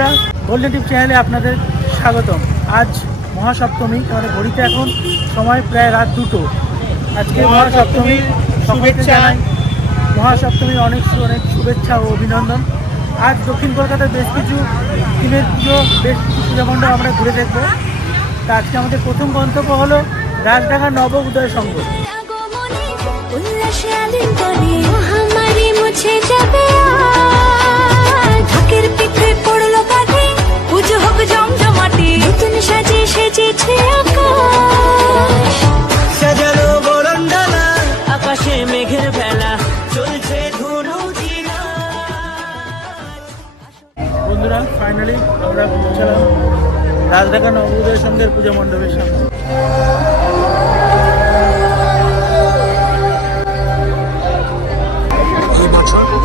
বন্ধুরা গোল্ডেন টিপ চ্যানেলে আপনাদের স্বাগতম। আজ মহাসপ্তমী আমাদের ঘড়িতে এখন সময় প্রায় রাত দুটো। আজকে মহাসপ্তমী জানাই মহাসপ্তমীর অনেক অনেক শুভেচ্ছা ও অভিনন্দন। আজ দক্ষিণ কলকাতার বেশ কিছু দিনের পুজো বেশ কিছু পূজা মণ্ডপ আমরা ঘুরে দেখব। তা আজকে আমাদের প্রথম গন্তব্য হলো রাজডাঙ্গা নব উদয় সংঘ। উল্লাসে আলিঙ্গনে মহামারী মুছে যাবে। জমজমাটি নতুন সাজে সেজেছে আকাশ। সাজানো বরণডালা আকাশে মেঘের বেলা চলছে ধনু বন্ধুরা ফাইনালি আমরা পৌঁছালাম রাজডাঙ্গা নব উদয় সংঘের পুজো মণ্ডপের সামনে।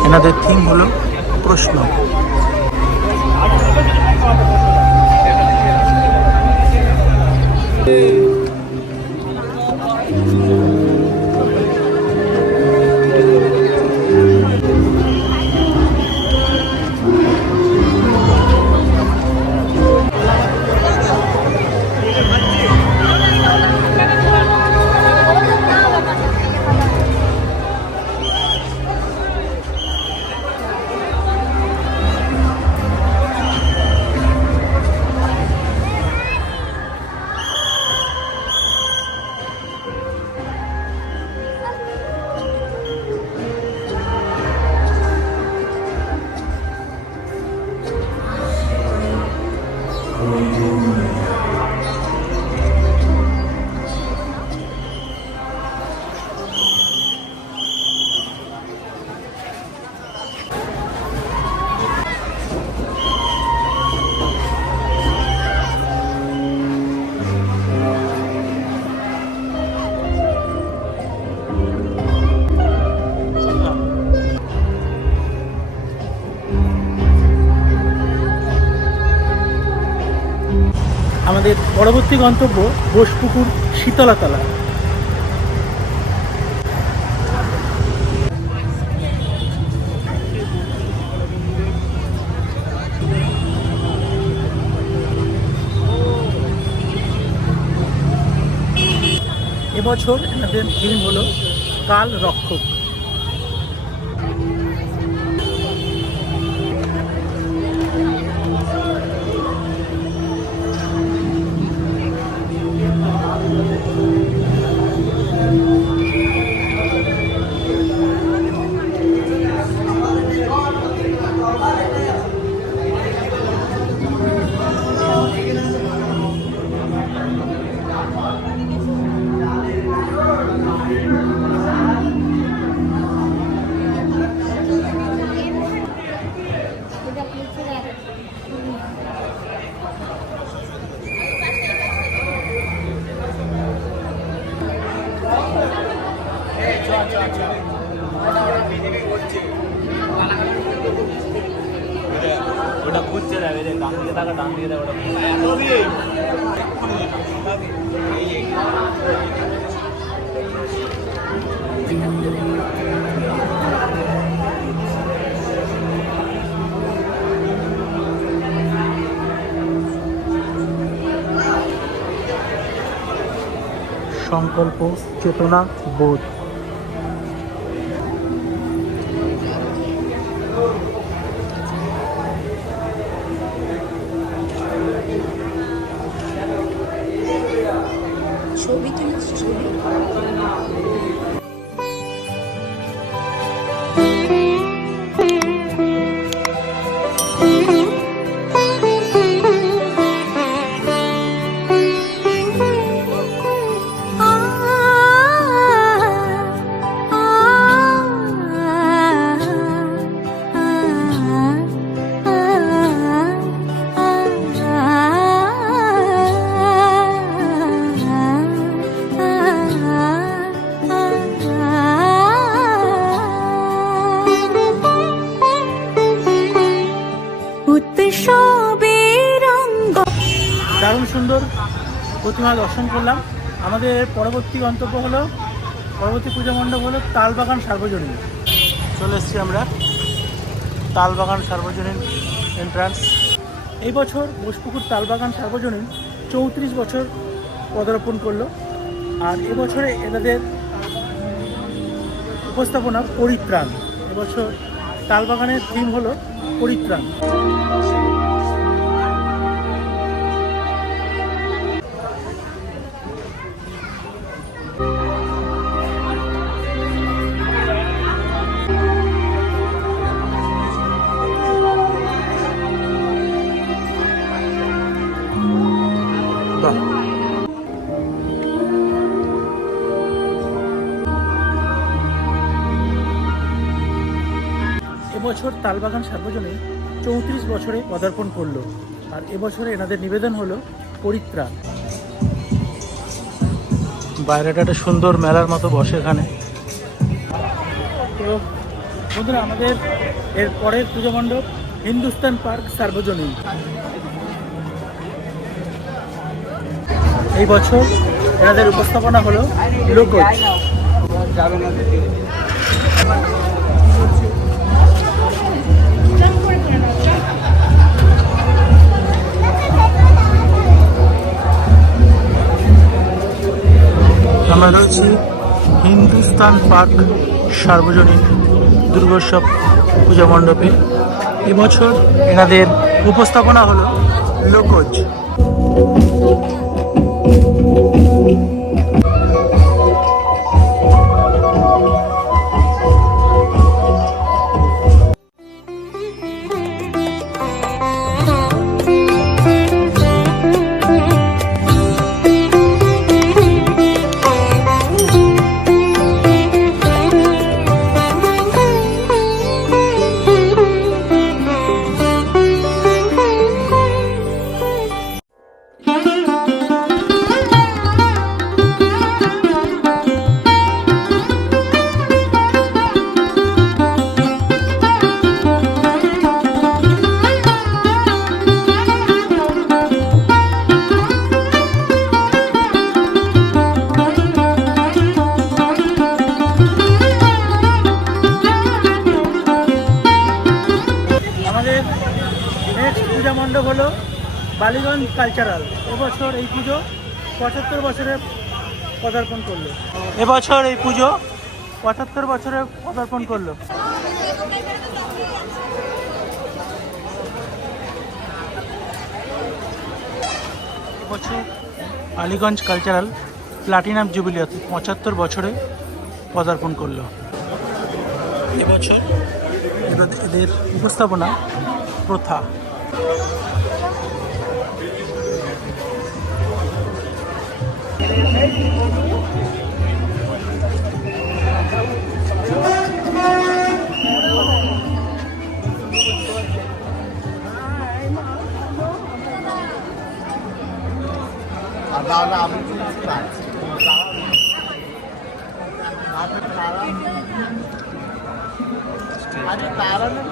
এনাদের থিম হলো প্রশ্ন। আমাদের পরবর্তী গন্তব্য বোসপুকুর শীতলাতলা। এবছর এনাদের থিম হলো কাল রক্ষক। সংকল্প চেতনা বোধ। দর্শন করলাম। আমাদের পরবর্তী গন্তব্য হলো, পরবর্তী পূজা মণ্ডপ হলো তালবাগান সার্বজনীন। চলে এসেছি আমরা তালবাগান সার্বজনীন এন্ট্রান্স এই বছর বোসপুকুর তালবাগান সার্বজনীন চৌত্রিশ বছর পদার্পণ করল। আর এবছরে এনাদের উপস্থাপনা পরিত্রাণ। এবছর তালবাগানের থিম হলো পরিত্রাণ। এবছর তালবাগান সার্বজনীন চৌত্রিশ বছরে পদার্পণ করল। আর এবছরে এনাদের নিবেদন হলো পরিত্রাণ। বাইরেটা একটা সুন্দর মেলার মতো বসে এখানে। তো বন্ধুরা আমাদের এর পরের পুজো মণ্ডপ হিন্দুস্তান পার্ক সার্বজনীন। এই বছর এনাদের উপস্থাপনা হলো লোকজ। আমরা রয়েছি হিন্দুস্তান পার্ক সার্বজনীন দুর্গোৎসব পূজা মণ্ডপে। এবছর এনাদের উপস্থাপনা হলো লোকজ। পূজা মণ্ডপ হলো বালিগঞ্জ কালচারাল। এবছর এই পুজো পঁচাত্তর বছরে পদার্পণ করল। এবছর এই পুজো পঁচাত্তর বছরে পদার্পণ করল। এবছর আলিগঞ্জ কালচারাল প্লাটিনাম জুবিলি পঁচাত্তর বছরে পদার্পণ করল। এবছর এদের উপস্থাপনা প্রথা। দাদা আমি అదే తారని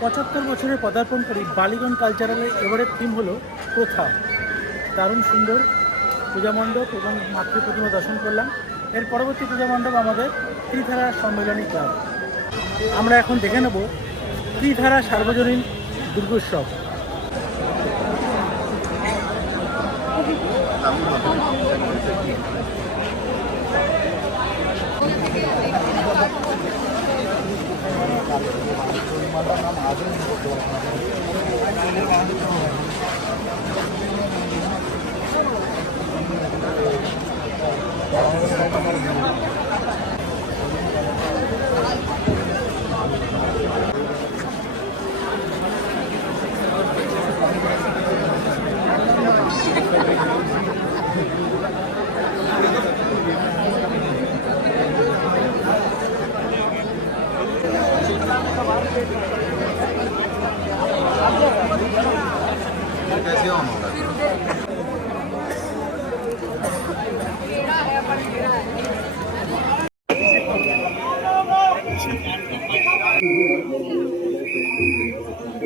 পঁচাত্তর বছরে পদার্পণকারী বালিগঞ্জ কালচারালে এবারের থিম হলো প্রথা। দারুণ সুন্দর পূজা মণ্ডপ এবং মাতৃ প্রতিমা দর্শন করলাম। এর পরবর্তী পূজা মণ্ডপ আমাদের ত্রিধারা সম্মেলনী ক্লাব আমরা এখন দেখে নেব ত্রিধারা সার্বজনীন দুর্গোৎসব। Thank you.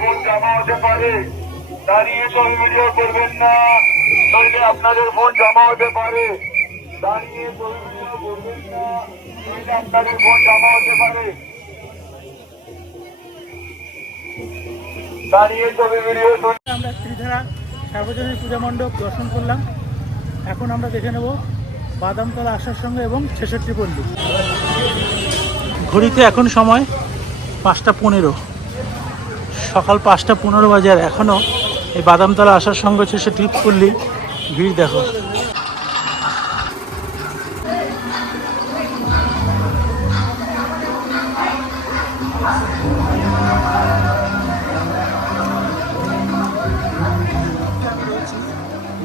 ফোন জমা হতে পারে। দাঁড়িয়ে ছবি ভিডিও করবেন না নইলে আপনাদের ফোন জমা হতে পারে। দাঁড়িয়ে ছবি ভিডিও করবেন না নইলে আপনাদের ফোন জমা হতে পারে। দাঁড়িয়ে ছবি ভিডিও আমরা ত্রিধারা সার্বজনীন পূজা মণ্ডপ দর্শন করলাম। এখন আমরা দেখে নেব বাদামতলা আসার সঙ্গে এবং ছেষট্টি পল্লী ঘড়িতে এখন সময় পাঁচটা পনেরো। সকাল পাঁচটা পনেরো বাজে আর এখনও এই বাদামতলা আসার সঙ্গে ছেষট্টি করলি ভিড় দেখো।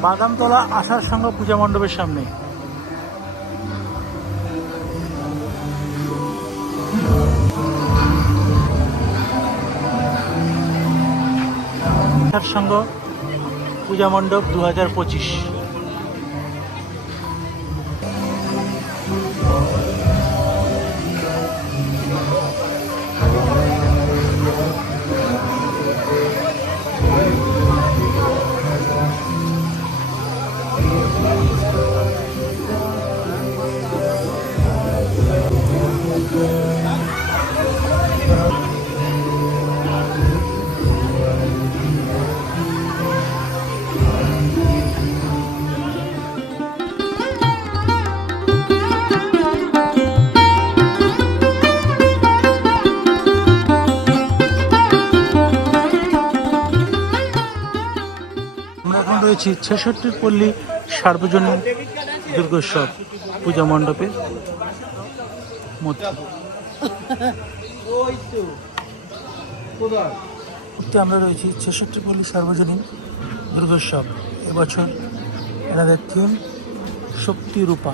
বাদামতলা আসার সঙ্গে পূজা মণ্ডপের সামনে। সঙ্গ পূজা মণ্ডপ দু হাজার পঁচিশ। রয়েছি ছেষট্টির পল্লী সার্বজনীন দুর্গোৎসব পূজা মণ্ডপের মধ্যে আমরা রয়েছি ছেষট্টি পল্লী সার্বজনীন দুর্গোৎসব। এবছর এনাদের থিম শক্তি রূপা।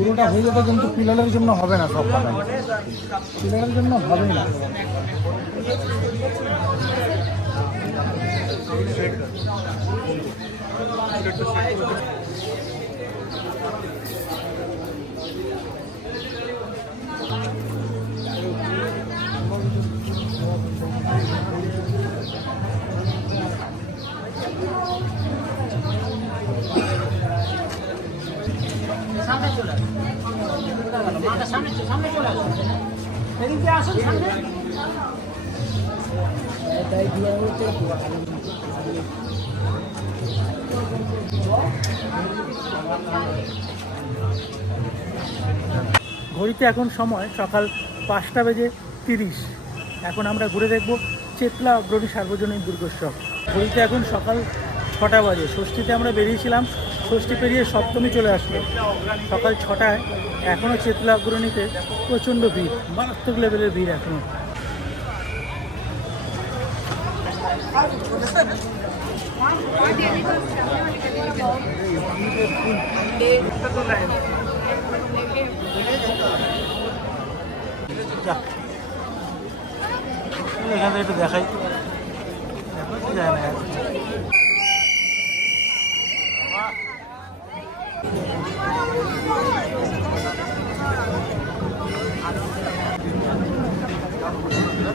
পুরোটা হয়ে যেতে কিন্তু পিলারের জন্য হবে না সব কথা পিলারের জন্য হবে না। ঘড়িতে এখন সময় সকাল পাঁচটা বেজে তিরিশ। এখন আমরা ঘুরে দেখব চেতলা অগ্রণী সার্বজনীন দুর্গোৎসব। ঘড়িতে এখন সকাল ছটা বাজে। ষষ্ঠীতে আমরা বেরিয়েছিলাম ষষ্ঠী পেরিয়ে সপ্তমী চলে আসলো। সকাল ছটায় এখনও চেতলা অগ্রণীতে প্রচণ্ড ভিড়, মারাত্মক লেভেলের ভিড় এখনও এখানে একটু দেখাই। দেখা যায় না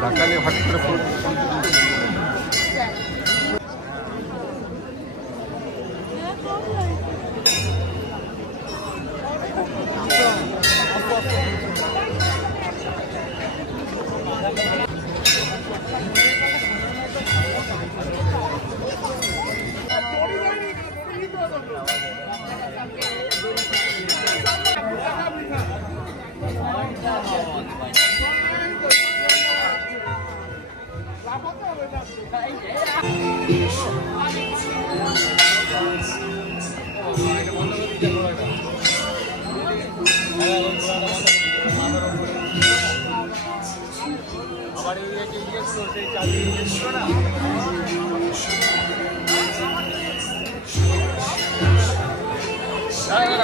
এখন। ধাক্কা দিয়ে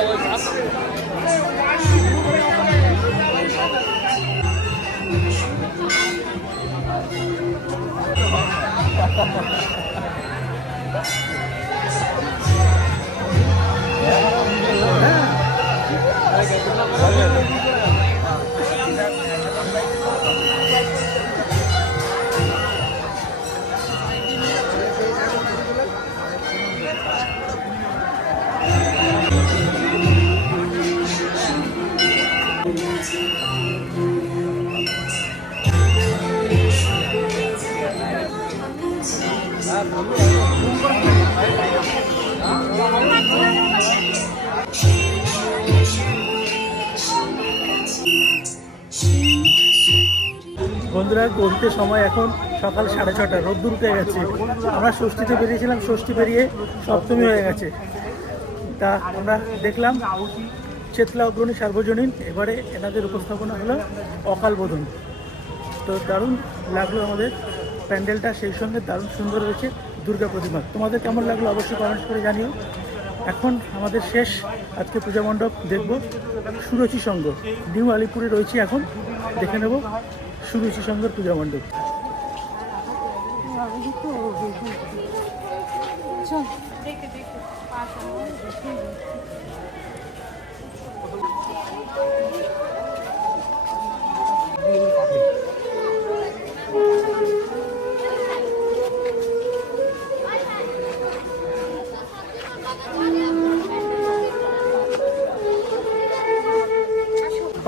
হট করে বন্ধুরা গড়িতে সময় এখন সকাল সাড়ে ছটা রোদ্দুর উঠে গেছে। আমরা ষষ্ঠীতে বেরিয়েছিলাম, ষষ্ঠী বেরিয়ে সপ্তমী হয়ে গেছে। তা আমরা দেখলাম, চেতলা অগ্রণী সার্বজনীন, এবারে এনাদের উপস্থাপনা হলো অকাল বোধন তো দারুণ লাগল আমাদের, প্যান্ডেলটা সেই সঙ্গে দারুণ সুন্দর হয়েছে, দুর্গা প্রতিমা। তোমাদের কেমন লাগল অবশ্যই কমেন্টস করে জানিও। এখন আমাদের শেষ আজকে পূজা মণ্ডপ দেখব, সুরুচি সংঘ, নিউ আলিপুরে রয়েছি এখন, দেখে নেব। সুরুচি সংঘের পূজা মণ্ডপ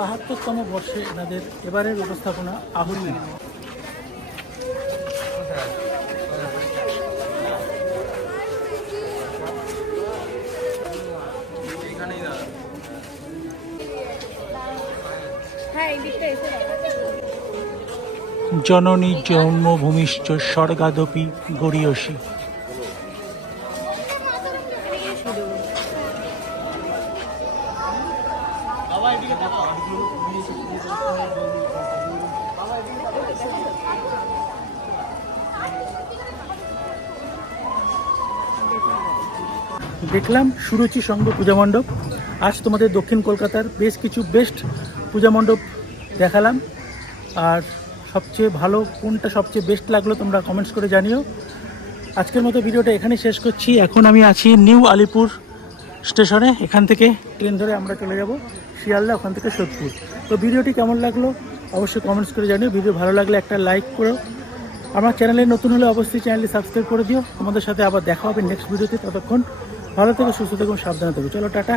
বাহাত্তরতম বর্ষে এনাদের এবারের উপস্থাপনা আহুলি জননী জন্মভূমিশ্চ স্বর্গাদপি গড়িয়সী। দেখলাম সুরুচি সংঘ পূজা মণ্ডপ। আজ তোমাদের দক্ষিণ কলকাতার বেশ কিছু বেস্ট পূজা মণ্ডপ দেখালাম। আর সবচেয়ে ভালো কোনটা সবচেয়ে বেস্ট লাগল তোমরা কমেন্টস করে জানিও। আজকের মতো ভিডিওটা এখানে শেষ করছি। এখন আমি আছি নিউ আলিপুর স্টেশনে। এখান থেকে ট্রেন ধরে আমরা চলে যাব শিয়ালদা, ওখান থেকে সোদপুর। তো ভিডিওটি কেমন লাগল অবশ্যই কমেন্টস করে জানিও। ভিডিও ভালো লাগলে একটা লাইক করো। আমার চ্যানেলে নতুন হলে অবশ্যই চ্যানেলটি সাবস্ক্রাইব করে দিও। তোমাদের সাথে আবার দেখা হবে নেক্সট ভিডিওতে ততক্ষণ ভালো থেকো সুস্থ থেকো সাবধানে থেকো। চলো টাটা।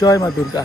জয় মা দুর্গা।